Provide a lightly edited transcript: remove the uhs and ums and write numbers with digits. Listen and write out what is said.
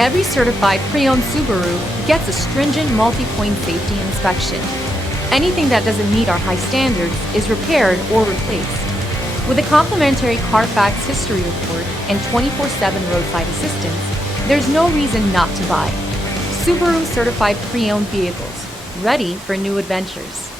Every certified pre-owned Subaru gets a stringent multi-point safety inspection. Anything that doesn't meet our high standards is repaired or replaced. With a complimentary Carfax history report and 24/7 roadside assistance, there's no reason not to buy. Subaru certified pre-owned vehicles, ready for new adventures.